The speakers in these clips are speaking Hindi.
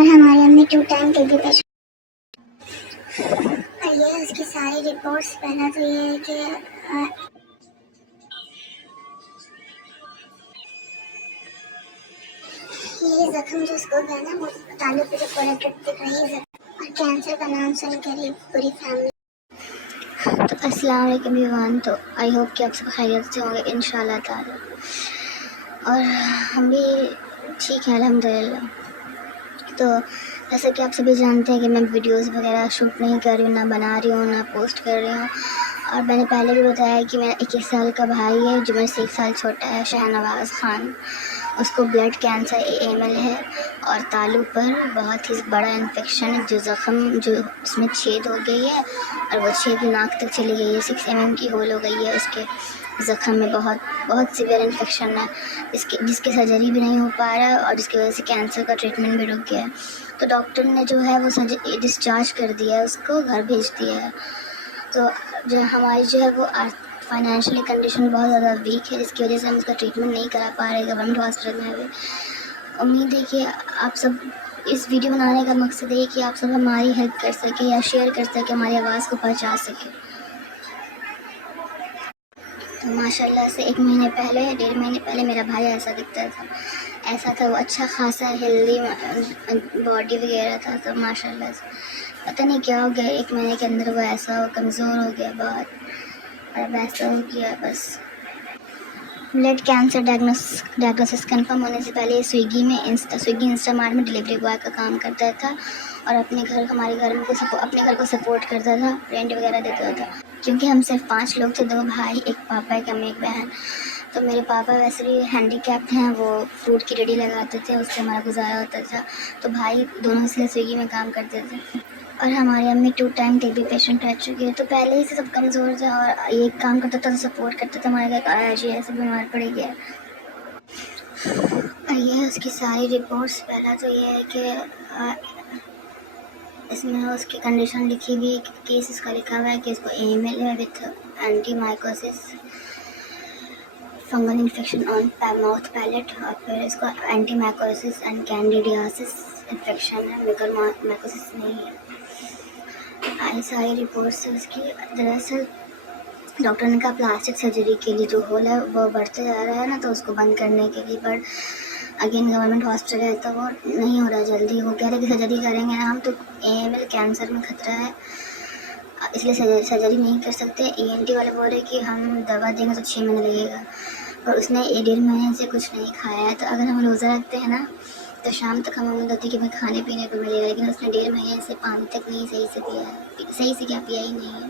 और हमारी अम्मी 2 टाइम टीबी पेशेंट। और ये उसकी सारी रिपोर्ट्स। पहला तो ये है कि ये जख्म जो उसको गया ना, वो तालू पे जो प्रोडक्ट दिख रही है और कैंसर का नाम सुन कर ही पूरी फैमिली। तो अस्सलाम वालेकुम एवरीवन। तो आई होप कि आप सब खैरियत से होंगे इंशाल्लाह ताला, और हम भी ठीक हैं अल्हम्दुलिल्लाह। तो जैसा कि आप सभी जानते हैं कि मैं वीडियोस वगैरह शूट नहीं कर रही हूँ, ना बना रही हूँ, ना पोस्ट कर रही हूँ। और मैंने पहले भी बताया कि मेरा 21 साल का भाई है जो मेरे से 1 साल छोटा है, शाहनवाज़ ख़ान। उसको ब्लड कैंसर AML है और तालू पर बहुत ही बड़ा इन्फेक्शन है, जो ज़ख़म जो उसमें छेद हो गई है और वो छेद नाक तक चली गई है। 6 mm की होल हो गई है उसके ज़ख़म में। बहुत सीवियर इन्फेक्शन है जिसकी सर्जरी भी नहीं हो पा रहा है और जिसकी वजह से कैंसर का ट्रीटमेंट भी रुक गया है। तो डॉक्टर ने जो है वो डिस्चार्ज कर दिया है, उसको घर भेज दिया है। तो जो हमारी जो है वो फाइनेंशियली कंडीशन बहुत ज़्यादा वीक है, जिसकी वजह से हम उसका ट्रीटमेंट नहीं करा पा रहे गवर्नमेंट हॉस्पिटल में भी। उम्मीद है कि आप सब, इस वीडियो बनाने का मकसद है कि आप सब हमारी हेल्प कर सकें या शेयर कर सकें, हमारी आवाज़ को पहुंचा सकें। तो माशाल्लाह से 1 महीने पहले, 1.5 महीने पहले मेरा भाई ऐसा दिखता था, वो अच्छा खासा हेल्दी बॉडी वगैरह था। तो माशाल्लाह से पता नहीं क्या हो गया, 1 महीने के अंदर वो ऐसा कमज़ोर हो गया बहुत, और वैसा हो गया बस। ब्लड कैंसर डायग्नोसिस कंफर्म होने से पहले स्विगी इंस्टामार्ट में डिलीवरी बॉय का काम करता था और हमारे घर में अपने घर को सपोर्ट करता था, रेंट वगैरह देता था। क्योंकि हम सिर्फ 5 लोग थे, 2 भाई, 1 पापा, 1 अम्मी, 1 बहन। तो मेरे पापा वैसे भी हैंडीकैप्ड हैं, वो फ्रूट की रेडी लगाते थे, उससे हमारा गुजारा होता था। तो भाई दोनों इसलिए स्विगी में काम करते थे। और हमारी अम्मी 2 टाइम टीबी पेशेंट रह चुकी है, तो पहले ही से सब कमज़ोर थे और ये काम करता था तो सपोर्ट करता था। हमारे घर आज ही ऐसे बीमार पड़ गया। और ये उसकी सारी रिपोर्ट्स। पहला तो ये है कि इसमें उसकी कंडीशन लिखी हुई, केस इसका लिखा हुआ है कि इसको AML है with antimycosis, fungal infection on mouth palate, और फिर इसको एंटीमाइकोसिस एंड कैंडिडियासिस इन्फेक्शन है, माइकोसिस नहीं है। सारी रिपोर्ट्स है उसकी। दरअसल डॉक्टर ने कहा प्लास्टिक सर्जरी के लिए जो होल है वो बढ़ते जा रहा है ना, तो उसको बंद करने के लिए, पर अगेन गवर्नमेंट हॉस्पिटल है तो वो नहीं हो रहा जल्दी। वो कह रहे कि सर्जरी करेंगे हम तो AML कैंसर में खतरा है, इसलिए सर्जरी नहीं कर सकते। ENT वाले बोल रहे कि हम दवा देंगे तो 6 महीने लगेगा, और उसने 1.5 महीने से कुछ नहीं खाया है। तो अगर हम रोज़ा रखते हैं ना तो शाम तक हमें उम्मीद होती है कि हमें खाने पीने को मिलेगा, लेकिन उसने 1.5 महीने से पानी तक नहीं सही से पिया है, सही से क्या पिया ही नहीं है।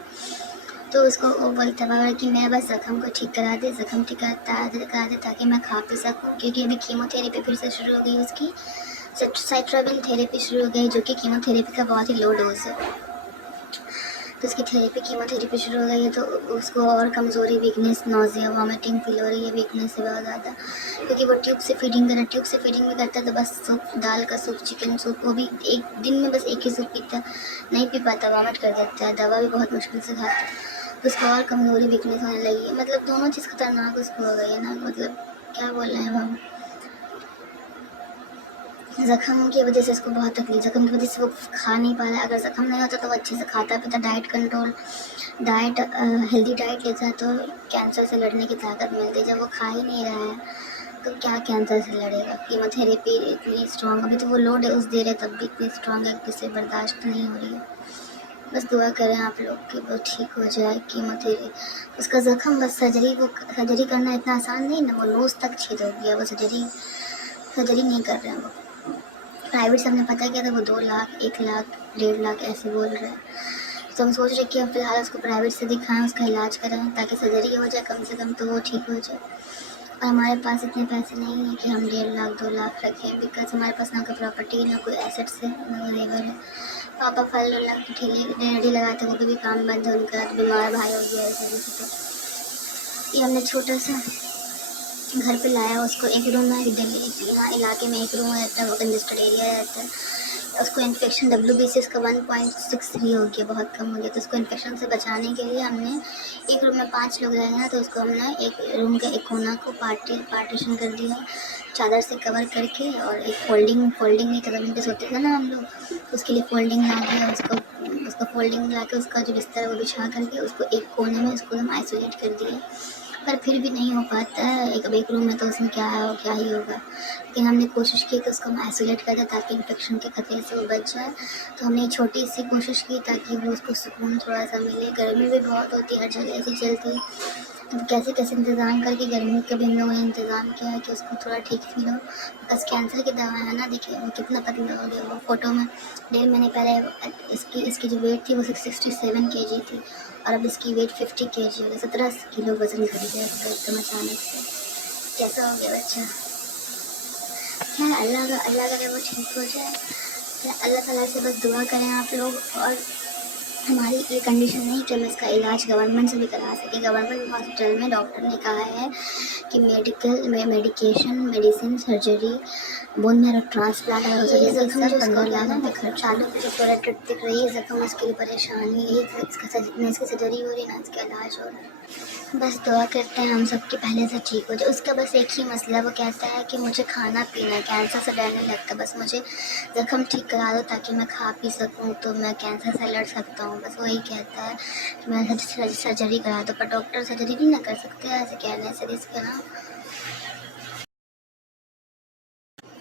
तो उसको वो बोलता है कि मैं बस ज़ख़म को ठीक करा दे, ज़ख़म ठीक करा दे ताकि मैं खा पी सकूँ, क्योंकि अभी कीमोथेरेपी फिर से शुरू हो गई उसकी। साइट्राबिल थेरेपी शुरू हो गई, जो कि कीमोथेरेपी का बहुत ही लो डोज है। तो उसकी कीमोथेरेपी शुरू हो गई है, तो उसको और कमज़ोरी, वीकनेस, नोज़िया, वॉमिटिंग फील हो रही है, वीकनेस है बहुत ज़्यादा, क्योंकि वो ट्यूब से फीडिंग भी करता है। तो बस सूप, दाल का सूप, चिकन सूप, वो भी एक दिन में बस 1 ही सूप पीता, नहीं पी पाता, वॉमिट कर देता है, दवा भी बहुत मुश्किल से खाता है। तो उसको और कमज़ोरी, वीकनेस होने लगी है। मतलब दोनों चीज़ खतरनाक उसको हो गई है ना, मतलब क्या बोल रहे हैं हम। ज़ख़म की वजह से इसको बहुत तकलीफ, ज़ख़म की वजह से वो खा नहीं पा रहा है। अगर ज़ख़म नहीं होता तो वो अच्छे से खाता पीता, हेल्दी डाइट लेता है तो कैंसर से लड़ने की ताकत मिलती है। जब वो खा ही नहीं रहा है तो क्या कैंसर से लड़ेगा। कीमोथेरेपी इतनी स्ट्रॉन्ग, अभी तो वो लो डोज दे रहे तब भी इतनी स्ट्रॉन्ग है कि इसे बर्दाश्त नहीं हो रही है। बस दुआ करें आप लोग कि वो ठीक हो जाए। कीमोथेरेपी, उसका ज़ख़म, बस सर्जरी करना इतना आसान नहीं ना, वो नोज़ तक छेद हो गया। वो सर्जरी नहीं कर रहे हैं वो। प्राइवेट से हमने पता किया था, वो 2 लाख, 1 लाख, 1.5 लाख ऐसे बोल रहे हैं। तो हम सोच रहे कि अब फ़िलहाल उसको प्राइवेट से दिखाएं, उसका इलाज करें ताकि सर्जरी हो जाए कम से कम, तो वो ठीक हो जाए। और हमारे पास इतने पैसे नहीं हैं कि हम 1.5 लाख, 2 लाख रखें, बिकॉज हमारे पास ना कोई प्रॉपर्टी, ना कोई एसेट्स है, ना लेबर है। पापा फल के ठेले रेडी लगाते, वो भी काम बंद है उनका, बीमार भाई हो गया इस वजह से। तो ये हमने छोटा सा घर पे लाया उसको, 1 रूम है, यहाँ इलाके में 1 रूम रहता है, वो कंजस्टेड एरिया रहता है, उसको इन्फेक्शन WBC उसका 1.63 हो गया, बहुत कम हो गया। तो उसको इन्फेक्शन से बचाने के लिए हमने एक रूम में 5 लोग रहेंगे ना, तो उसको हमने एक रूम के एक कोना को पार्टीशन कर दिया चादर से कवर करके, और एक फोल्डिंग एक कदम पे सोते थे ना हम लोग, उसके लिए फोल्डिंग ला दिया। उसका फोल्डिंग ला के उसका जो बिस्तर है वो बिछा करके उसको एक कोने में उसको हम आइसोलेट कर दिए। पर फिर भी नहीं हो पाता है, एक रूम में तो उसमें क्या ही होगा। लेकिन हमने कोशिश की कि उसको हम आइसोलेट कर दें ताकि इन्फेक्शन के खतरे से वो बच जाए। तो हमने छोटी सी कोशिश की ताकि वो उसको सुकून थोड़ा सा मिले। गर्मी भी बहुत होती है, हर जगह ऐसी चलती है, तो कैसे कैसे इंतज़ाम करके गर्मी का भी हम लोगों ने इंतज़ाम किया है कि उसको थोड़ा ठीक फील हो। बस कैंसर की दवा है ना, देखिए वो कितना पतला हो गया। वो फ़ोटो में 1.5 महीने पहले इसकी जो वेट थी वो 67 kg थी, और अब इसकी वेट 50 kg हो गई। 17 किलो वज़न घट गया इसका एकदम अचानक से। कैसा हो गया बच्चा? क्या अल्लाह करे वो ठीक हो जाए। अल्लाह ताला से बस दुआ करें आप लोग। और हमारी ये कंडीशन नहीं कि हम इसका इलाज गवर्नमेंट से भी करा सकें। गवर्नमेंट हॉस्पिटल में डॉक्टर ने कहा है कि medicine, surgery, bone marrow transplant अगर हो सके तो सब 15 लाख रुपये खर्च। चालू जो प्रोडक्ट दिख रही है जख्म, उसके लिए परेशानी यही ना इसकी सर्जरी हो रही ना इसका इलाज हो रहा है। बस दुआ करते हैं हम सबके पहले से ठीक हो जाए। उसका बस एक ही मसला, वो कहता है कि मुझे खाना पीना कैंसर से डर नहीं लगता, बस मुझे ज़ख्म ठीक करा दो ताकि मैं खा पी सकूं तो मैं कैंसर से लड़ सकता हूं। बस वही कहता है कि मैं सर्जरी करा दो, पर डॉक्टर सर्जरी भी ना कर सकते ऐसे कहने से रिस्क है ना।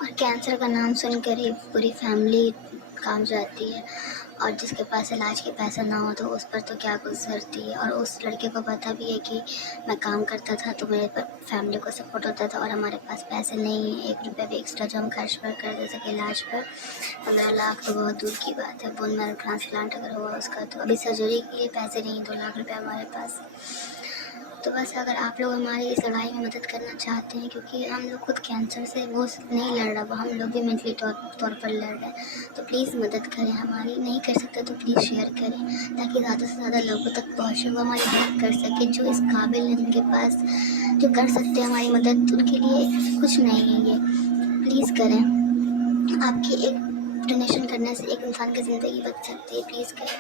और कैंसर का नाम सुनकर ही पूरी फैमिली काम जाती है, और जिसके पास इलाज के पैसा ना हो तो उस पर तो क्या गुजरती है। और उस लड़के को पता भी है कि मैं काम करता था तो मेरे फैमिली को सपोर्ट होता था, और हमारे पास पैसे नहीं है 1 रुपया भी एक्स्ट्रा जो हम खर्च कर दे सके इलाज पर। 15 लाख तो बहुत दूर की बात है। बोन मैरो ट्रांसप्लांट अगर हुआ उसका तो अभी सर्जरी के लिए पैसे नहीं, 2 लाख रुपये हमारे पास। तो बस अगर आप लोग हमारी इस लड़ाई में मदद करना चाहते हैं, क्योंकि हम लोग खुद कैंसर से वो नहीं लड़ रहा, वो हम लोग भी मेंटली तौर पर लड़ रहे हैं, तो प्लीज़ मदद करें हमारी। नहीं कर सकते तो प्लीज़ शेयर करें ताकि ज़्यादा से ज़्यादा लोगों तक पहुँचे, वो हमारी मदद कर सके। जो इस काबिल हैं, जिनके पास जो कर सकते हैं हमारी मदद, उनके लिए कुछ नहीं है ये। प्लीज़ करें, आपकी एक डोनेशन करने से एक इंसान की ज़िंदगी बच सकती है, प्लीज़ करें।